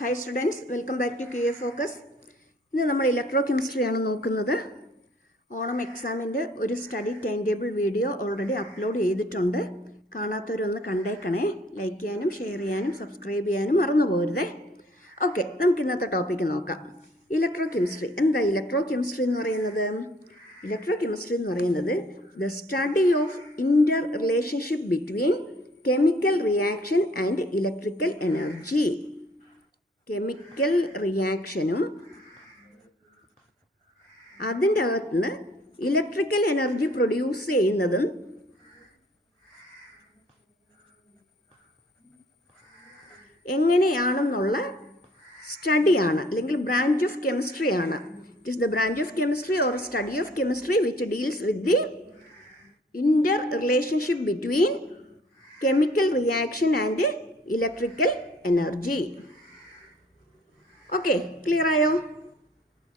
Hi students, welcome back to QA focus. ഇന്ന് നമ്മൾ electro കെമിസ്ട്രിയാണ് നോക്കുന്നത്. ഓണം എക്സാമിൻ്റെ ഒരു study time table video already upload ചെയ്തിട്ടുണ്ട്. കാണാത്തവരൊന്ന് കണ്ടേക്കണേ. ലൈക്ക് ചെയ്യാനും ഷെയർ ചെയ്യാനും സബ്സ്ക്രൈബ് ചെയ്യാനും മറന്നു പോകരുതേ. ഓക്കെ, നമുക്ക് ഇന്നത്തെ ടോപ്പിക്ക് നോക്കാം. Electrochemistry. എന്താ ഇലക്ട്രോ കെമിസ്ട്രി എന്ന് പറയുന്നത്? ഇലക്ട്രോ കെമിസ്ട്രി എന്ന് പറയുന്നത് the study of interrelationship between chemical reaction and electrical energy. Chemical റിയാക്ഷനും അതിൻ്റെ അകത്തുനിന്ന് ഇലക്ട്രിക്കൽ എനർജി പ്രൊഡ്യൂസ് ചെയ്യുന്നതും എങ്ങനെയാണെന്നുള്ള സ്റ്റഡിയാണ്, അല്ലെങ്കിൽ ബ്രാഞ്ച് ഓഫ് കെമിസ്ട്രി ആണ്. It is the branch of chemistry or study of chemistry which deals with the interrelationship between chemical reaction and electrical energy. Okay, clear ആയോ?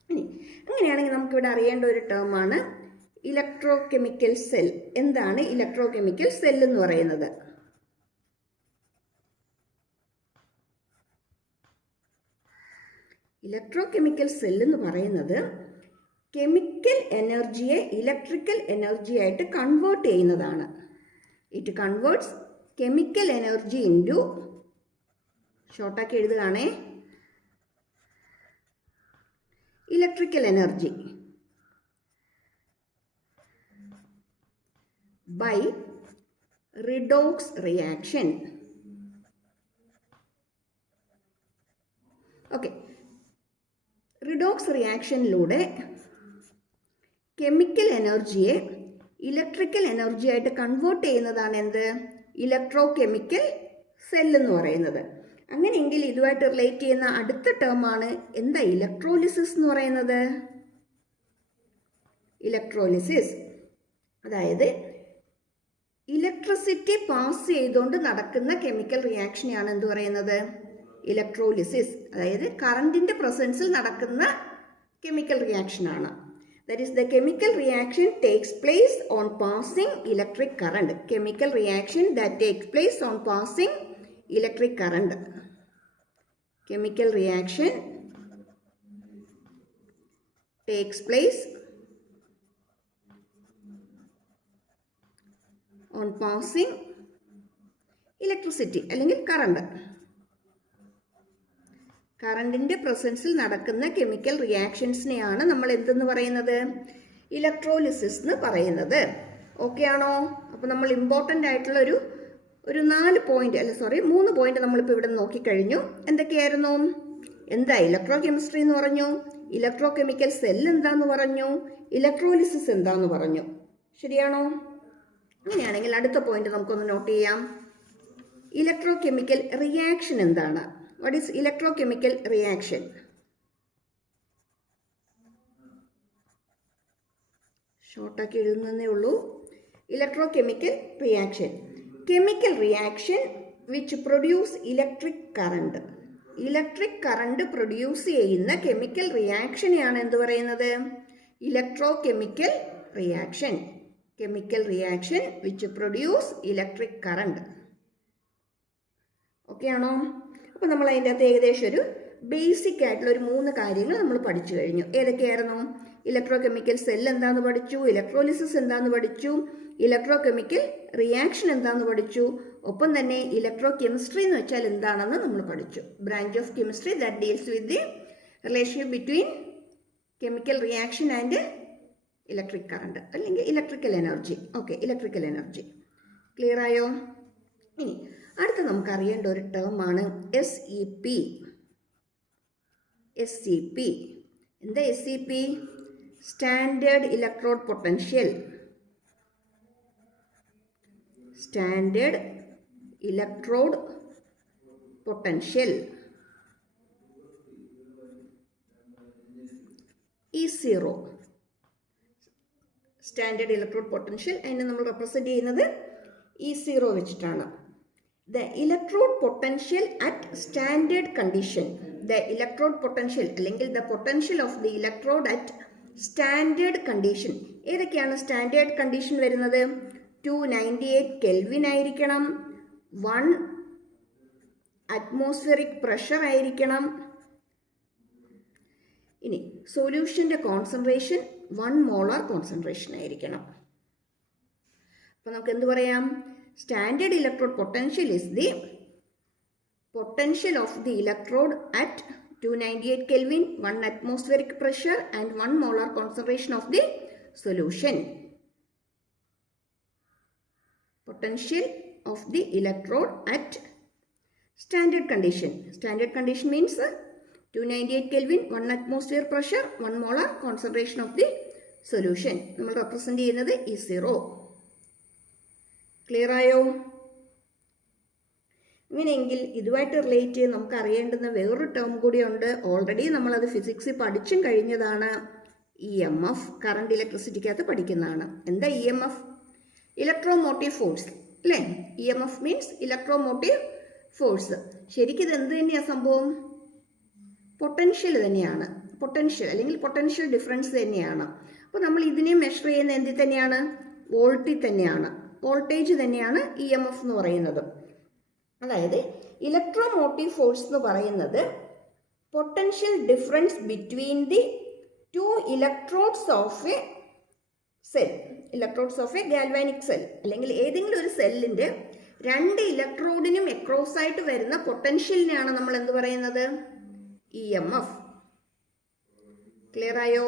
ഇനി അങ്ങനെയാണെങ്കിൽ നമുക്കിവിടെ അറിയേണ്ട ഒരു ടേമാണ് ഇലക്ട്രോ കെമിക്കൽ സെൽ. എന്താണ് ഇലക്ട്രോ കെമിക്കൽ സെൽ എന്ന് പറയുന്നത്? ഇലക്ട്രോ കെമിക്കൽ സെൽ എന്ന് പറയുന്നത് കെമിക്കൽ എനർജിയെ ഇലക്ട്രിക്കൽ എനർജി ആയിട്ട് കൺവേർട്ട് ചെയ്യുന്നതാണ്. It converts chemical energy into, ഷോർട്ടാക്കി എഴുതുകയാണേ, electrical energy by redox reaction. Okay, redox റിയാക്ഷനിലൂടെ chemical എനർജിയെ ഇലക്ട്രിക്കൽ എനർജി ആയിട്ട് കൺവേർട്ട് ചെയ്യുന്നതാണ് എന്ത്? ഇലക്ട്രോ കെമിക്കൽ സെൽ എന്ന് പറയുന്നത്. അങ്ങനെയെങ്കിൽ ഇതുമായിട്ട് റിലേറ്റ് ചെയ്യുന്ന അടുത്ത ടേമാണ് എന്താ ഇലക്ട്രോലിസിസ് എന്ന് പറയുന്നത്? ഇലക്ട്രോലിസിസ് അതായത് ഇലക്ട്രിസിറ്റി പാസ് ചെയ്തുകൊണ്ട് നടക്കുന്ന കെമിക്കൽ റിയാക്ഷനെയാണ് എന്ത് പറയുന്നത്? ഇലക്ട്രോലിസിസ്. അതായത് കറണ്ടിന്റെ പ്രസൻസിൽ നടക്കുന്ന കെമിക്കൽ റിയാക്ഷനാണ്. That is the chemical reaction takes place on passing electric current. Chemical reaction that takes place on passing electric current. Chemical reaction takes place on passing electricity അല്ലെങ്കിൽ കറണ്ട്. കറണ്ടിന്റെ പ്രസൻസിൽ നടക്കുന്ന കെമിക്കൽ റിയാക്ഷൻസിനെയാണ് നമ്മൾ എന്തെന്ന് പറയുന്നത്? ഇലക്ട്രോലിസിസ് എന്ന് പറയുന്നത്. ഓക്കെ ആണോ? അപ്പോൾ നമ്മൾ ഇമ്പോർട്ടൻ്റ് ആയിട്ടുള്ള ഒരു 3 പോയിന്റ് നമ്മളിപ്പോൾ ഇവിടെ നോക്കിക്കഴിഞ്ഞു. എന്തൊക്കെയായിരുന്നു? എന്താ ഇലക്ട്രോ കെമിസ്ട്രി എന്ന് പറഞ്ഞു, ഇലക്ട്രോ കെമിക്കൽ സെൽ എന്താന്ന് പറഞ്ഞു, ഇലക്ട്രോലിസിസ് എന്താന്ന് പറഞ്ഞു. ശരിയാണോ? അങ്ങനെയാണെങ്കിൽ അടുത്ത പോയിന്റ് നമുക്കൊന്ന് നോട്ട് ചെയ്യാം. ഇലക്ട്രോ കെമിക്കൽ റിയാക്ഷൻ എന്താണ്? What is electrochemical reaction? ഷോർട്ടാക്കി എഴുതുന്നതേ ഉള്ളൂ. Electrochemical reaction, chemical reaction which produce electric current. Electric current produce ചെയ്യുന്ന കെമിക്കൽ റിയാക്ഷനെയാണ് എന്ത് പറയുന്നത്? Electrochemical reaction. Chemical reaction which produce electric current. Okay ആണോ? അപ്പോൾ നമ്മൾ അതിൻ്റെ അകത്ത് ഏകദേശം ഒരു ബേസിക് ആയിട്ടുള്ള ഒരു 3 കാര്യങ്ങൾ നമ്മൾ പഠിച്ചു കഴിഞ്ഞു. ഏതൊക്കെയായിരുന്നു? ഇലക്ട്രോ കെമിക്കൽ സെൽ എന്താന്ന് പഠിച്ചു, ഇലക്ട്രോലിസിസ് എന്താന്ന് പഠിച്ചു, ഇലക്ട്രോ കെമിക്കൽ റിയാക്ഷൻ എന്താന്ന് പഠിച്ചു. ഒപ്പം തന്നെ ഇലക്ട്രോ കെമിസ്ട്രി എന്ന് വെച്ചാൽ എന്താണെന്ന് നമ്മൾ പഠിച്ചു. Branch of chemistry that deals with the relation between chemical reaction and electric current അല്ലെങ്കിൽ electrical energy. Okay, electrical energy clear ആയോ? ഇനി അടുത്ത നമുക്ക് അറിയേണ്ട ഒരു ടേമാണ് SEP. SEP എന്താ? SEP standard electrode potential. Standard electrode potential E0. Standard electrode potential അതിനെ നമ്മൾ റെപ്രസെന്റ് ചെയ്യുന്നത് E0 വെച്ചിട്ടാണ്. The electrode potential at standard condition. The electrode potential അല്ലെങ്കിൽ the potential of the electrode at standard condition. ഏതൊക്കെയാണ് standard condition വരുന്നത്? 298 kelvin ആയിരിക്കണം, 1 atmospheric pressure ആയിരിക്കണം. ഇനി സൊല്യൂഷൻ്റെ കോൺസെൻട്രേഷൻ 1 മോളാർ കോൺസെൻട്രേഷൻ ആയിരിക്കണം. അപ്പോൾ നമുക്ക് എന്ത് പറയാം? Standard electrode potential is the potential of the electrode at 298 Kelvin, 1 atmospheric pressure and 1 molar concentration of the solution. Potential of the electrode at standard condition. Standard condition means 298 Kelvin, 1 atmosphere pressure, 1 molar concentration of the solution. നമ്മൾ represent ചെയ്യുന്നത് E0. Clear ആയോ? ഇങ്ങനെയെങ്കിൽ ഇതുമായിട്ട് relate ചെയ്ത് നമുക്ക് അറിയേണ്ടുന്ന വേറൊരു term കൂടിയുണ്ട്. Already നമ്മളത് ഫിസിക്സിൽ പഠിച്ചും കഴിഞ്ഞതാണ്. EMF, കറണ്ട് ഇലക്ട്രിസിറ്റിക്കകത്ത് പഠിക്കുന്നതാണ്. എന്താ EMF? ഇലക്ട്രോമോട്ടീവ് ഫോഴ്സ് അല്ലേ? EMF means electromotive force. ശരിക്കും ഇത് എന്ത് തന്നെയാണ് സംഭവം? പൊട്ടൻഷ്യൽ തന്നെയാണ്. പൊട്ടൻഷ്യൽ അല്ലെങ്കിൽ പൊട്ടൻഷ്യൽ ഡിഫറൻസ് തന്നെയാണ്. അപ്പോൾ നമ്മൾ ഇതിനെ മെഷർ ചെയ്യുന്ന എന്തിൽ തന്നെയാണ്? വോൾട്ടിൽ തന്നെയാണ്. വോൾട്ടേജ് തന്നെയാണ് EMF എന്ന് പറയുന്നത്. അതായത് ഇലക്ട്രോമോട്ടീവ് ഫോഴ്സ് എന്ന് പറയുന്നത് potential difference between the 2 electrodes of A cell. Electrodes of A galvanic cell അല്ലെങ്കിൽ ഏതെങ്കിലും ഒരു സെല്ലിൻ്റെ 2 ഇലക്ട്രോഡിനും എക്രോസ് ആയിട്ട് വരുന്ന പൊട്ടൻഷ്യലിനെയാണ് നമ്മൾ എന്ത് പറയുന്നത്? EMF. ക്ലിയർ ആയോ?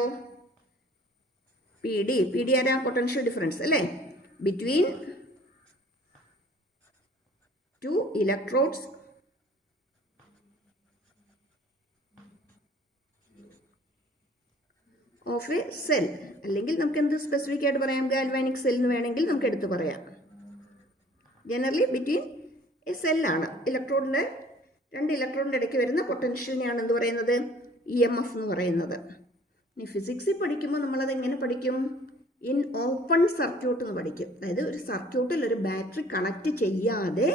PD ആരാ? പൊട്ടൻഷ്യൽ ഡിഫറൻസ് അല്ലേ? Between 2 electrodes of A cell. അല്ലെങ്കിൽ നമുക്ക് എന്ത് സ്പെസിഫിക് ആയിട്ട് പറയാം? ഗാൽവാനിക് സെൽ എന്ന് വേണമെങ്കിൽ നമുക്ക് എടുത്ത് പറയാം. ജനറലി ബിറ്റ്വീൻ എ സെല്ലാണ്. ഇലക്ട്രോഡിൻ്റെ 2 ഇലക്ട്രോഡിൻ്റെ ഇടയ്ക്ക് വരുന്ന പൊട്ടൻഷ്യലിനെയാണ് എന്ത് പറയുന്നത്? EMF എന്ന് പറയുന്നത്. ഇനി ഫിസിക്സിൽ പഠിക്കുമ്പോൾ നമ്മളത് എങ്ങനെ പഠിക്കും? ഇൻ ഓപ്പൺ സർക്യൂട്ട് എന്ന് പഠിക്കും. അതായത് ഒരു സർക്യൂട്ടിൽ ഒരു ബാറ്ററി കണക്ട് ചെയ്യാതെ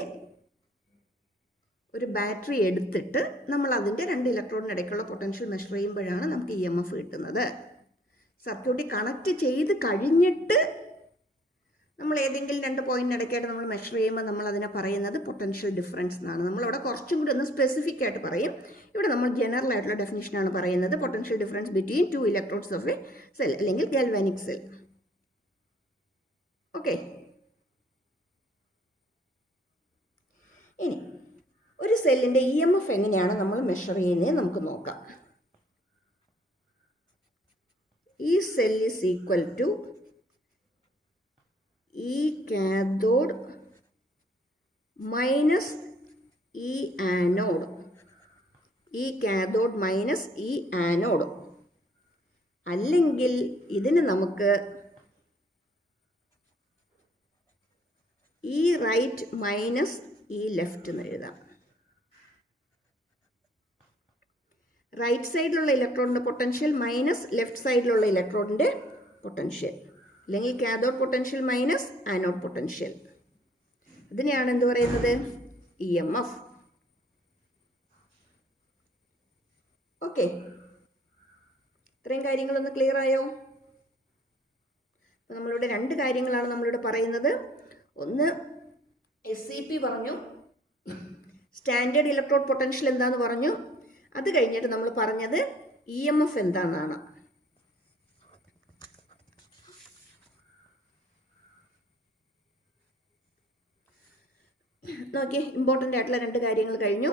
ഒരു ബാറ്ററി എടുത്തിട്ട് നമ്മൾ അതിൻ്റെ 2 ഇലക്ട്രോഡിന് ഇടയ്ക്കുള്ള പൊട്ടൻഷ്യൽ മെഷർ ചെയ്യുമ്പോഴാണ് നമുക്ക് EMF കിട്ടുന്നത്. സർക്യൂട്ടിൽ കണക്ട് ചെയ്ത് കഴിഞ്ഞിട്ട് നമ്മൾ ഏതെങ്കിലും 2 പോയിന്റിന് ഇടയ്ക്കായിട്ട് നമ്മൾ മെഷർ ചെയ്യുമ്പോൾ നമ്മൾ അതിനെ പറയുന്നത് പൊട്ടൻഷ്യൽ ഡിഫറൻസ് എന്നാണ്. നമ്മളവിടെ കുറച്ചും കൂടി ഒന്ന് സ്പെസിഫിക് ആയിട്ട് പറയും. ഇവിടെ നമ്മൾ ജനറൽ ആയിട്ടുള്ള ഡെഫിനിഷനാണ് പറയുന്നത്. Potential difference between 2 electrodes of A cell അല്ലെങ്കിൽ ഗാൽവാനിക് സെൽ. ഓക്കെ. ഇനി ഒരു സെല്ലിൻ്റെ EMF എങ്ങനെയാണ് നമ്മൾ മെഷർ ചെയ്യുന്നത് നമുക്ക് നോക്കാം. ഈ cell is equal to E cathode minus E anode. E cathode minus E anode. അല്ലെങ്കിൽ ഇതിന് നമുക്ക് E right minus E left എന്ന് എഴുതാം. റൈറ്റ് സൈഡിലുള്ള ഇലക്ട്രോണിൻ്റെ പൊട്ടൻഷ്യൽ മൈനസ് ലെഫ്റ്റ് സൈഡിലുള്ള ഇലക്ട്രോണിൻ്റെ പൊട്ടൻഷ്യൽ. അല്ലെങ്കിൽ cathode potential minus anode potential. ഇതിനെയാണ് എന്ത് പറയുന്നത്? EMF. ഓക്കെ. ഇത്രയും കാര്യങ്ങളൊന്ന് ക്ലിയർ ആയോ? അപ്പോൾ നമ്മളിവിടെ 2 കാര്യങ്ങളാണ് നമ്മളിവിടെ പറയുന്നത്. ഒന്ന് SEP പറഞ്ഞു, സ്റ്റാൻഡേർഡ് ഇലക്ട്രോഡ് പൊട്ടൻഷ്യൽ എന്താന്ന് പറഞ്ഞു. അത് കഴിഞ്ഞിട്ട് നമ്മൾ പറഞ്ഞത് EMF എന്താണെന്നാണ്. നോക്കിയേ, ഇമ്പോർട്ടൻ്റ് ആയിട്ടുള്ള 2 കാര്യങ്ങൾ കഴിഞ്ഞു.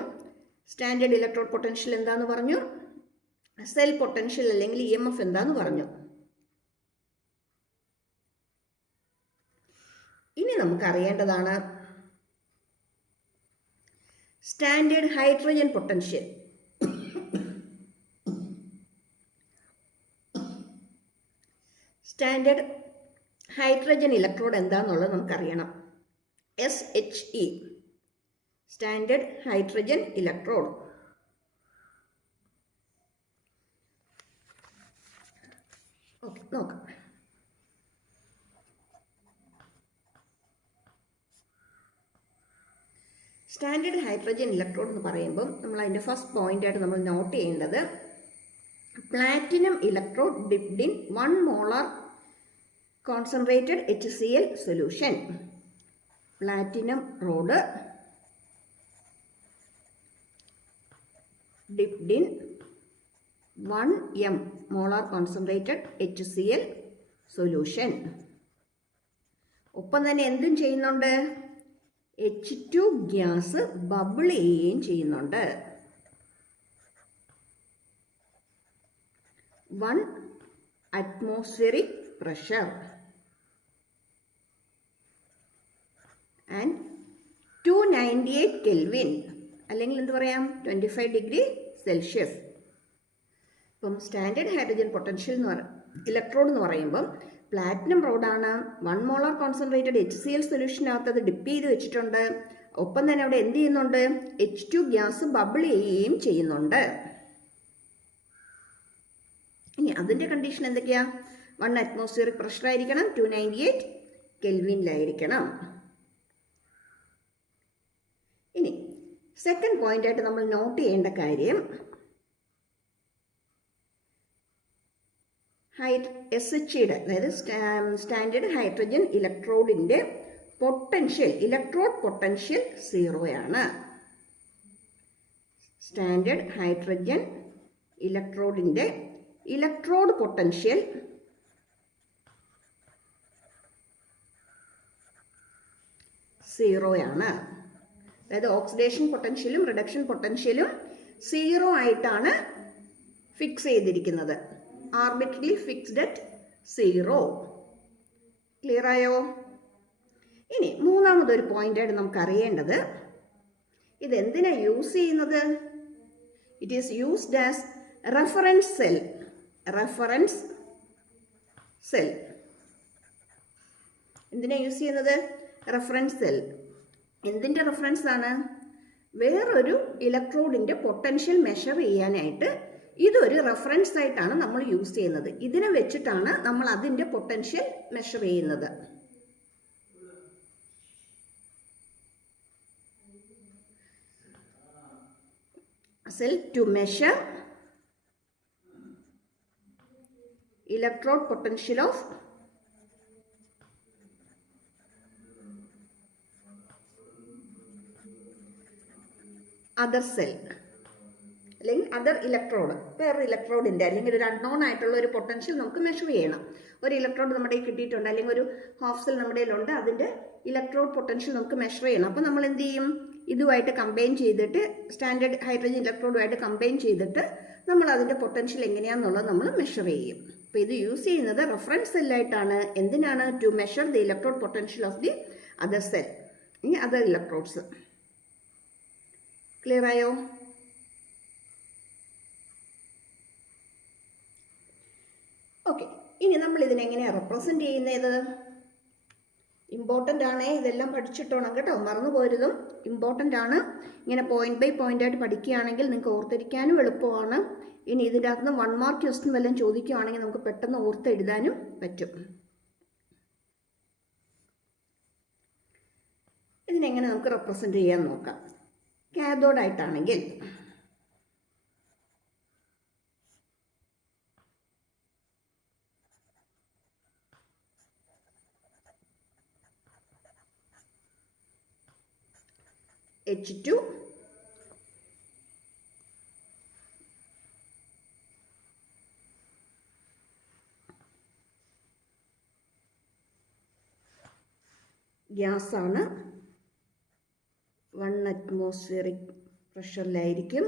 സ്റ്റാൻഡേർഡ് ഇലക്ട്രോഡ് പൊട്ടൻഷ്യൽ എന്താന്ന് പറഞ്ഞു, സെൽ പൊട്ടൻഷ്യൽ അല്ലെങ്കിൽ EMF എന്താന്ന് പറഞ്ഞു. ഇനി നമുക്ക് അറിയേണ്ടതാണ് standard hydrogen potential. Standard hydrogen electrode എന്താണെന്നുള്ളത് നമുക്കറിയണം. SHE, standard hydrogen electrode. Okay, നോക്കാം. സ്റ്റാൻഡേർഡ് ഹൈഡ്രജൻ ഇലക്ട്രോഡ് എന്ന് പറയുമ്പം നമ്മൾ അതിൻ്റെ ഫസ്റ്റ് പോയിൻ്റായിട്ട് നമ്മൾ നോട്ട് ചെയ്യേണ്ടത് platinum electrode dipped in 1 molar concentrated HCl solution. Platinum rod dipped in 1 m molar concentrated HCl solution. ഒപ്പം തന്നെ എന്തും ചെയ്യുന്നുണ്ട്, H2 ഗ്യാസ് ബബിൾ ചെയ്യുകയും ചെയ്യുന്നുണ്ട്. 1 atmospheric pressure and 298 Kelvin അല്ലെങ്കിൽ എന്ത് പറയാം 25 ഡിഗ്രി സെൽഷ്യസ്. ഇപ്പം സ്റ്റാൻഡേർഡ് ഹൈഡ്രജൻ പൊട്ടൻഷ്യൽ ഇലക്ട്രോഡ് എന്ന് പറയുമ്പം പ്ലാറ്റിനം റോഡാണ്. 1 മോളാർ കോൺസെൻട്രേറ്റഡ് HCl സൊല്യൂഷനകത്ത് അത് ഡിപ്പ് ചെയ്ത് വെച്ചിട്ടുണ്ട്. ഒപ്പം തന്നെ അവിടെ എന്ത് ചെയ്യുന്നുണ്ട്, H2 ഗ്യാസ് ബബിൾ ചെയ്യുകയും ചെയ്യുന്നുണ്ട്. ഇനി അതിൻ്റെ കണ്ടീഷൻ എന്തൊക്കെയാ, 1 അറ്റ്മോസ്ഫിയറിക് പ്രഷർ ആയിരിക്കണം, 298 കെൽവിനിലായിരിക്കണം. ഇനി സെക്കൻഡ് പോയിന്റ് ആയിട്ട് നമ്മൾ നോട്ട് ചെയ്യേണ്ട കാര്യം, SHയുടെ അതായത് സ്റ്റാൻഡേർഡ് ഹൈഡ്രജൻ ഇലക്ട്രോഡിൻ്റെ potential, electrode potential 0 standard hydrogen ഇലക്ട്രോഡിൻ്റെ ഇലക്ട്രോഡ് പൊട്ടൻഷ്യൽ 0 അതായത് ഓക്സിഡേഷൻ പൊട്ടൻഷ്യലും റിഡക്ഷൻ പൊട്ടൻഷ്യലും 0 ആയിട്ടാണ് ഫിക്സ് ചെയ്തിരിക്കുന്നത്. Arbitrary fixed at 0. ക്ലിയർ ആയോ? ഇനി മൂന്നാമതൊരു പോയിന്റായിട്ട് നമുക്ക് അറിയേണ്ടത്, ഇതെന്തിനാ യൂസ് ചെയ്യുന്നത്? It is used as reference cell. Reference cell എന്തിനാ യൂസ് ചെയ്യുന്നത്? Reference cell. എന്തിൻ്റെ റെഫറൻസ് ആണ്? വേറൊരു ഇലക്ട്രോഡിൻ്റെ പൊട്ടൻഷ്യൽ മെഷർ ചെയ്യാനായിട്ട് ഇതൊരു റെഫറൻസ് ആയിട്ടാണ് നമ്മൾ യൂസ് ചെയ്യുന്നത്. ഇതിനെ വെച്ചിട്ടാണ് നമ്മൾ അതിൻ്റെ പൊട്ടൻഷ്യൽ മെഷർ ചെയ്യുന്നത്. Cell to measure electrode potential of other cell അല്ലെങ്കിൽ അതർ ഇലക്ട്രോഡ്, വേറൊരു ഇലക്ട്രോഡിൻ്റെ അല്ലെങ്കിൽ ഒരു അൺനോൺ ആയിട്ടുള്ള ഒരു പൊട്ടൻഷ്യൽ നമുക്ക് മെഷർ ചെയ്യണം. ഒരു ഇലക്ട്രോഡ് നമ്മുടെ കിട്ടിയിട്ടുണ്ട്, അല്ലെങ്കിൽ ഒരു ഹാഫ് സെൽ നമ്മുടെ കയ്യിലുണ്ട്, അതിൻ്റെ ഇലക്ട്രോഡ് പൊട്ടൻഷ്യൽ നമുക്ക് മെഷർ ചെയ്യണം. അപ്പോൾ നമ്മൾ എന്ത് ചെയ്യും, ഇതുമായിട്ട് കമ്പൈൻ ചെയ്തിട്ട്, സ്റ്റാൻഡേർഡ് ഹൈഡ്രജൻ ഇലക്ട്രോഡുമായിട്ട് കമ്പൈൻ ചെയ്തിട്ട് നമ്മൾ അതിൻ്റെ പൊട്ടൻഷ്യൽ എങ്ങനെയാണെന്നുള്ളത് നമ്മൾ മെഷർ ചെയ്യും. അപ്പോൾ ഇത് യൂസ് ചെയ്യുന്നത് റെഫറൻസ് സെല്ലായിട്ടാണ്. എന്തിനാണ്? To measure the electrode potential of the other cell, ഇനി അതർ ഇലക്ട്രോഡ്സ്. ക്ലിയർ ആയോ? ഓക്കെ, ഇനി നമ്മൾ ഇതിനെങ്ങനെയാണ് റെപ്രസെൻറ്റ് ചെയ്യുന്നത്? ഇമ്പോർട്ടൻ്റ് ആണ്, ഇതെല്ലാം പഠിച്ചിട്ടോണം കേട്ടോ, മറന്നു പോരുതും. ഇമ്പോർട്ടൻ്റ് ആണ്. ഇങ്ങനെ പോയിന്റ് ബൈ പോയിന്റ് ആയിട്ട് പഠിക്കുകയാണെങ്കിൽ നിങ്ങൾക്ക് ഓർത്തെടുക്കാനും എളുപ്പമാണ്. ഇനി ഇതിൻ്റെ അകത്ത് 1 മാർക്ക് ക്വസ്റ്റ്യൻ വല്ലതും ചോദിക്കുകയാണെങ്കിൽ നമുക്ക് പെട്ടെന്ന് ഓർത്തെഴുതാനും പറ്റും. ഇതിനെങ്ങനെ നമുക്ക് റെപ്രസെൻറ്റ് ചെയ്യാൻ നോക്കാം. കാഥോഡായിട്ടാണെങ്കിൽ H2 ഗ്യാസാണ്, 1 അറ്റ്മോസ്ഫിയറിക് പ്രഷറിലായിരിക്കും.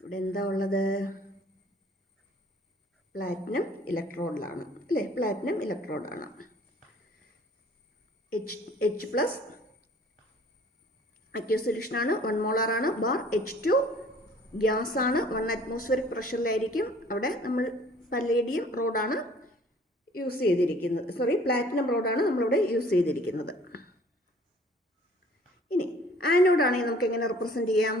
ഇവിടെ എന്താ ഉള്ളത്? പ്ലാറ്റിനം ഇലക്ട്രോഡിലാണ് അല്ലേ? പ്ലാറ്റിനം ഇലക്ട്രോഡാണ്. H പ്ലസ് അക്യൂസ് സൊല്യൂഷനാണ്, 1 മോളാറാണ്. ബാർ H2 ഗ്യാസാണ്, 1 അറ്റ്മോസ്ഫിയറിക് പ്രഷറിലായിരിക്കും. അവിടെ നമ്മൾ പല്ലേഡിയം റോഡാണ് യൂസ് ചെയ്തിരിക്കുന്നത്, പ്ലാറ്റിനം റോഡാണ് നമ്മളിവിടെ യൂസ് ചെയ്തിരിക്കുന്നത്. ഇനി ആനോഡാണെങ്കിൽ നമുക്ക് എങ്ങനെ റെപ്രസെൻറ്റ് ചെയ്യാം?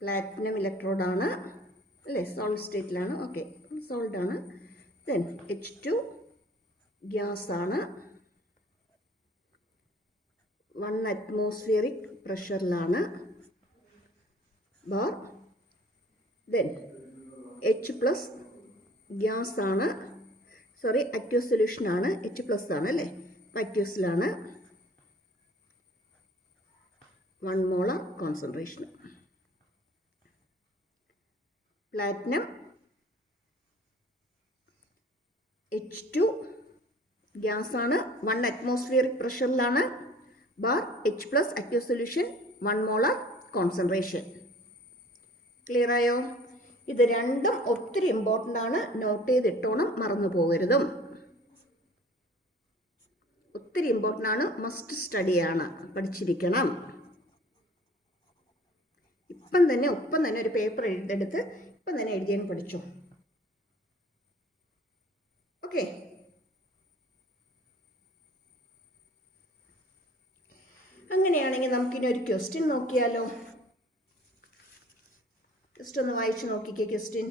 പ്ലാറ്റിനം ഇലക്ട്രോഡാണ് അല്ലേ? സോൾഡ് സ്റ്റേറ്റിലാണ്. ഓക്കെ, സോൾഡാണ്. ദെൻ H2 ഗ്യാസാണ്, 1 അറ്റ്മോസ്ഫിയറിക് പ്രഷറിലാണ്. ബാർ ദെൻ H പ്ലസ് ഗ്യാസാണ്, അക്യൂസ് സൊല്യൂഷനാണ്, H പ്ലസ് ആണ് അല്ലേ? അക്യൂസിലാണ്. 1 molar concentration. Platinum H2 gas ആണ്, 1 atmospheric പ്രഷറിലാണ്. Bar H plus aqueous solution 1 molar concentration. Clear ആയോ? ഇത് രണ്ടും ഒത്തിരി ഇമ്പോർട്ടൻ്റ് ആണ്, നോട്ട് ചെയ്തിട്ടോണം, മറന്നു പോകരുതും. ഒത്തിരി ഇമ്പോർട്ടൻ്റ് ആണ്, മസ്റ്റ് സ്റ്റഡിയാണ്, പഠിച്ചിരിക്കണം. ഒപ്പം തന്നെ ഒരു പേപ്പർ എടുത്ത് ഇപ്പം തന്നെ എഴുതിയങ്ങ് പഠിച്ചോ. ഓക്കെ, അങ്ങനെയാണെങ്കിൽ നമുക്കിനി ഒരു ക്വസ്റ്റ്യൻ നോക്കിയാലോ. ജസ്റ്റ് ഒന്ന് വായിച്ചു നോക്കിക്കേ question.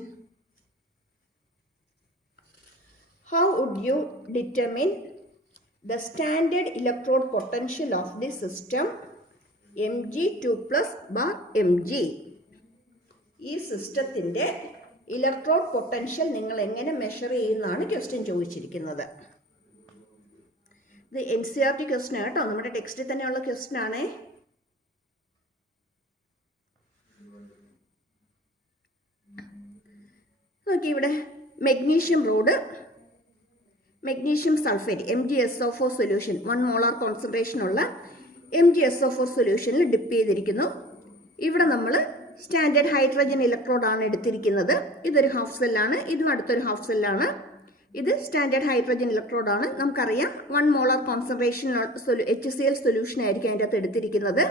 How would you determine the standard electrode potential of the system Mg2+/Mg? ഈ സിസ്റ്റത്തിൻ്റെ ഇലക്ട്രോഡ് പൊട്ടൻഷ്യൽ നിങ്ങൾ എങ്ങനെ മെഷർ ചെയ്യുന്നതാണ് ക്വസ്റ്റ്യൻ ചോദിച്ചിരിക്കുന്നത്. ഇത് NCERT ക്വസ്റ്റ്യൻ കേട്ടോ, നമ്മുടെ ടെക്സ്റ്റിൽ തന്നെയുള്ള ക്വസ്റ്റ്യൻ ആണേ. നോക്കി ഇവിടെ magnesium road, magnesium sulphate MgSO4 solution 1 molar concentration ഉള്ള MgSO4 സൊല്യൂഷനിൽ ഡിപ്പ് ചെയ്തിരിക്കുന്നു. ഇവിടെ നമ്മൾ സ്റ്റാൻഡേർഡ് ഹൈഡ്രജൻ ഇലക്ട്രോഡാണ് എടുത്തിരിക്കുന്നത്. ഇതൊരു ഹാഫ് സെല്ലാണ്, ഇതും അടുത്തൊരു ഹാഫ് സെല്ലാണ്. ഇത് സ്റ്റാൻഡേർഡ് ഹൈഡ്രജൻ ഇലക്ട്രോഡാണ്. നമുക്കറിയാം 1 മോളാർ കോൺസെൻട്രേഷൻ HCl സൊല്യൂഷൻ ആയിരിക്കും അതിൻ്റെ അകത്ത് എടുത്തിരിക്കുന്നത്.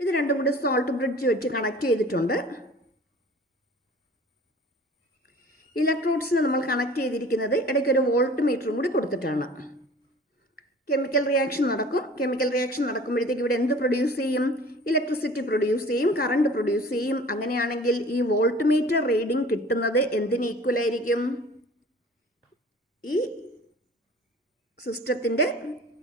ഇത് രണ്ടും കൂടി സോൾട്ട് ബ്രിഡ്ജ് വെച്ച് കണക്ട് ചെയ്തിട്ടുണ്ട്. ഇലക്ട്രോഡ്സിനെ നമ്മൾ കണക്ട് ചെയ്തിരിക്കുന്നത് ഇടയ്ക്കൊരു വോൾട്ട് മീറ്ററും കൂടി കൊടുത്തിട്ടാണ്. കെമിക്കൽ റിയാക്ഷൻ നടക്കും. കെമിക്കൽ റിയാക്ഷൻ നടക്കുമ്പോഴത്തേക്ക് ഇവിടെ എന്ത് പ്രൊഡ്യൂസ് ചെയ്യും? ഇലക്ട്രിസിറ്റി പ്രൊഡ്യൂസ് ചെയ്യും, കറണ്ട് പ്രൊഡ്യൂസ് ചെയ്യും. അങ്ങനെയാണെങ്കിൽ ഈ വോൾട്ട് മീറ്റർ റീഡിംഗ് കിട്ടുന്നത് എന്തിന് ഈക്വൽ ആയിരിക്കും? ഈ സിസ്റ്റത്തിൻ്റെ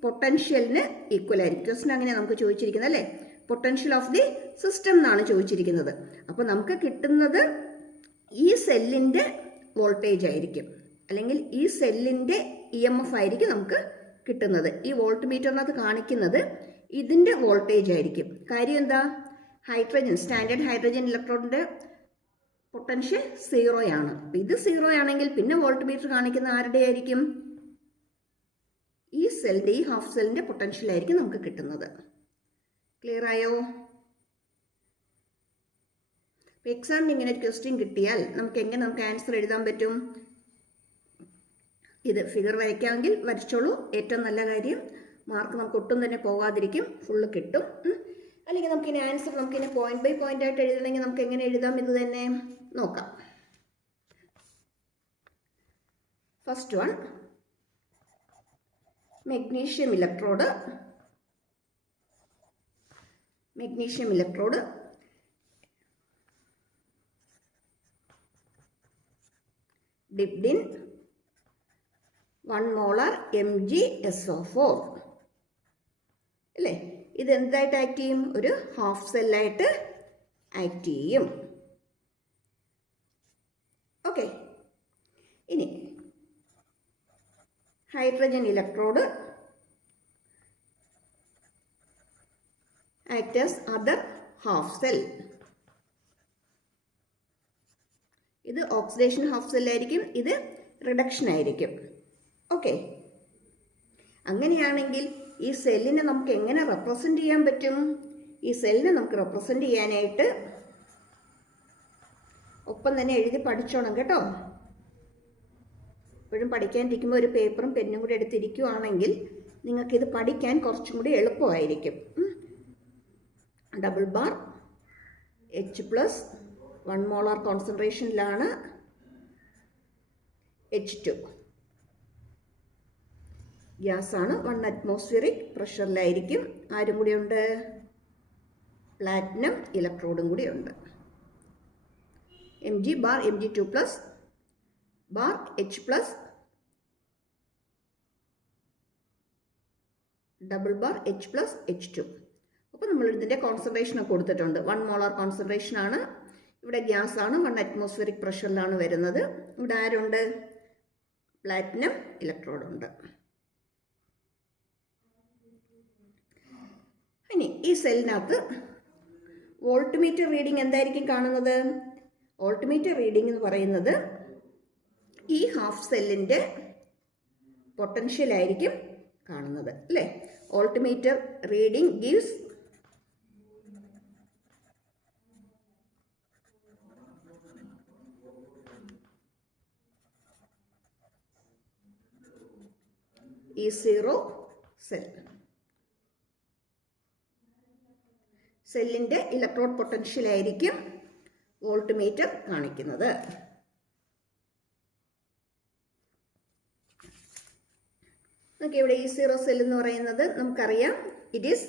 പൊട്ടൻഷ്യലിന് ഈക്വൽ ആയിരിക്കും. ക്വസ്റ്റൻ അങ്ങനെ നമുക്ക് ചോദിച്ചിരിക്കുന്നത് അല്ലേ, പൊട്ടൻഷ്യൽ ഓഫ് ദി സിസ്റ്റം എന്നാണ് ചോദിച്ചിരിക്കുന്നത്. അപ്പോൾ നമുക്ക് കിട്ടുന്നത് ഈ സെല്ലിൻ്റെ വോൾട്ടേജ് ആയിരിക്കും, അല്ലെങ്കിൽ ഈ സെല്ലിൻ്റെ EMF ആയിരിക്കും നമുക്ക് കിട്ടുന്നത്. ഈ വോൾട്ട് മീറ്ററിനകത്ത് കാണിക്കുന്നത് ഇതിൻ്റെ വോൾട്ടേജ് ആയിരിക്കും. കാര്യം എന്താ? ഹൈഡ്രജൻ, സ്റ്റാൻഡേർഡ് ഹൈഡ്രജൻ ഇലക്ട്രോഡിൻ്റെ പൊട്ടൻഷ്യൽ 0 ആണ്. ഇത് 0 ആണെങ്കിൽ പിന്നെ വോൾട്ട് മീറ്റർ കാണിക്കുന്ന ആരുടെ ആയിരിക്കും? ഈ സെല്ലിൻ്റെ, ഈ ഹാഫ് സെല്ലിൻ്റെ പൊട്ടൻഷ്യൽ ആയിരിക്കും നമുക്ക് കിട്ടുന്നത്. ക്ലിയർ ആയോ? എക്സാമിന് ഇങ്ങനെ ഒരു ക്വസ്റ്റ്യൻ കിട്ടിയാൽ നമുക്ക് ആൻസർ എഴുതാൻ പറ്റും? ഇത് ഫിഗർ വരയ്ക്കാമെങ്കിൽ വരച്ചോളൂ, ഏറ്റവും നല്ല കാര്യം. മാർക്ക് നമുക്ക് ഒട്ടും തന്നെ പോകാതിരിക്കും, ഫുള്ള് കിട്ടും. അല്ലെങ്കിൽ നമുക്കിനി ആൻസർ പോയിന്റ് ബൈ പോയിന്റ് ആയിട്ട് എഴുതണമെങ്കിൽ നമുക്ക് എങ്ങനെ എഴുതാം എന്ന് തന്നെ നോക്കാം. First one, magnesium electrode. Magnesium electrode dipped in 1 molar MgSO4 അല്ലേ. ഇത് എന്തായിട്ട് ആക്ട് ചെയ്യും? ഒരു ഹാഫ് സെല്ലായിട്ട് ആക്ട് ചെയ്യും. ഓക്കെ, ഇനി hydrogen electrode act as other half cell. ഇത് ഓക്സിഡേഷൻ ഹാഫ് സെല്ലായിരിക്കും, ഇത് റിഡക്ഷൻ ആയിരിക്കും. ഓക്കെ, അങ്ങനെയാണെങ്കിൽ ഈ സെല്ലിനെ നമുക്ക് എങ്ങനെ റെപ്രസെൻ്റ് ചെയ്യാൻ പറ്റും? ഈ സെല്ലിനെ നമുക്ക് റെപ്രസെൻ്റ് ചെയ്യാനായിട്ട് ഒപ്പം തന്നെ എഴുതി പഠിച്ചോണം കേട്ടോ. എപ്പോഴും പഠിക്കാനിരിക്കുമ്പോൾ ഒരു പേപ്പറും പെന്നും കൂടി എടുത്തിരിക്കുവാണെങ്കിൽ നിങ്ങൾക്കിത് പഠിക്കാൻ കുറച്ചും കൂടി എളുപ്പമായിരിക്കും. ഡബിൾ ബാർ H+ 1 മോളാർ കോൺസെൻട്രേഷനിലാണ്. H2 ഗ്യാസാണ്, 1 അറ്റ്മോസ്ഫിയറിക് പ്രഷറിലായിരിക്കും. ആരും കൂടി ഉണ്ട്? പ്ലാറ്റിനം ഇലക്ട്രോഡും കൂടി ഉണ്ട്. Mg bar Mg2+ bar H+ double bar H+ H2. അപ്പോൾ നമ്മൾ ഇതിൻ്റെ കോൺസെൻട്രേഷനൊക്കെ കൊടുത്തിട്ടുണ്ട്. 1 മോളാർ കോൺസെൻട്രേഷനാണ്. ഇവിടെ ഗ്യാസാണ്, 1 അറ്റ്മോസ്ഫിയറിക് പ്രഷറിലാണ് വരുന്നത്. ഇവിടെ ആരുണ്ട്? പ്ലാറ്റിനം ഇലക്ട്രോഡുണ്ട്. ഇനി ഈ സെല്ലിനകത്ത് വോൾട്ട്മീറ്റർ റീഡിംഗ് എന്തായിരിക്കും കാണുന്നത്? വോൾട്ട്മീറ്റർ റീഡിംഗ് എന്ന് പറയുന്നത് ഈ ഹാഫ് സെല്ലിൻ്റെ പൊട്ടൻഷ്യൽ ആയിരിക്കും കാണുന്നത് അല്ലേ? Voltmeter reading gives E0 cell. സെല്ലിൻ്റെ ഇലക്ട്രോഡ് പൊട്ടൻഷ്യൽ ആയിരിക്കും വോൾട്ട്മീറ്റർ കാണിക്കുന്നത്. നമുക്ക് ഇവിടെ E0 സെൽ എന്ന് പറയുന്നത് നമുക്കറിയാം, it is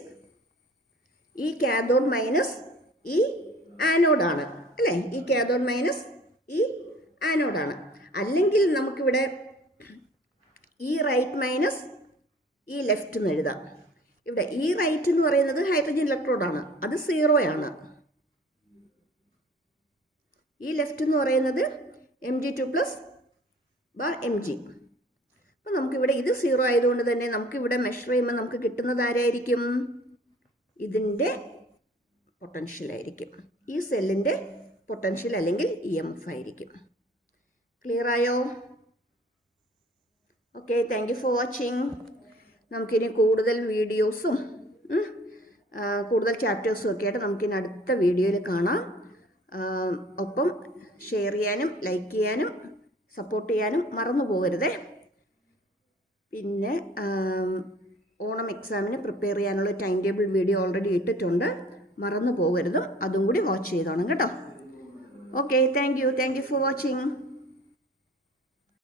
E cathode minus E ആനോഡാണ് അല്ലേ? ഈ കാഥോഡ് മൈനസ് ഈ ആനോഡാണ്. അല്ലെങ്കിൽ നമുക്കിവിടെ ഈ റൈറ്റ് മൈനസ് ഈ ലെഫ്റ്റ് എന്ന് എഴുതാം. ഇവിടെ ഈ റൈറ്റ് എന്ന് പറയുന്നത് ഹൈഡ്രജൻ ഇലക്ട്രോഡാണ്, അത് 0 ആണ്. ഈ ലെഫ്റ്റ് എന്ന് പറയുന്നത് Mg2+/Mg. അപ്പോൾ നമുക്കിവിടെ ഇത് 0 ആയതുകൊണ്ട് തന്നെ നമുക്കിവിടെ മെഷർ ചെയ്യുമ്പോൾ നമുക്ക് കിട്ടുന്നത് ആരായിരിക്കും? ഇതിൻ്റെ പൊട്ടൻഷ്യൽ ആയിരിക്കും. ഈ സെല്ലിൻ്റെ പൊട്ടൻഷ്യൽ അല്ലെങ്കിൽ EMF ആയിരിക്കും. ക്ലിയർ ആയോ? Okay, thank you for watching. നമുക്കിനി കൂടുതൽ വീഡിയോസും കൂടുതൽ ചാപ്റ്റേഴ്സും ഒക്കെ ആയിട്ട് നമുക്കിനി അടുത്ത വീഡിയോയിൽ കാണാം. ഒപ്പം ഷെയർ ചെയ്യാനും ലൈക്ക് ചെയ്യാനും സപ്പോർട്ട് ചെയ്യാനും മറന്നു പോകരുതേ. പിന്നെ ഓണം എക്സാമിന് പ്രിപ്പയർ ചെയ്യാനുള്ള ടൈം ടേബിൾ വീഡിയോ ഓൾറെഡി ഇട്ടിട്ടുണ്ട്, മറന്നു പോകരുതും. അതും കൂടി വാച്ച് ചെയ്തോണം കേട്ടോ. Okay, thank you for watching.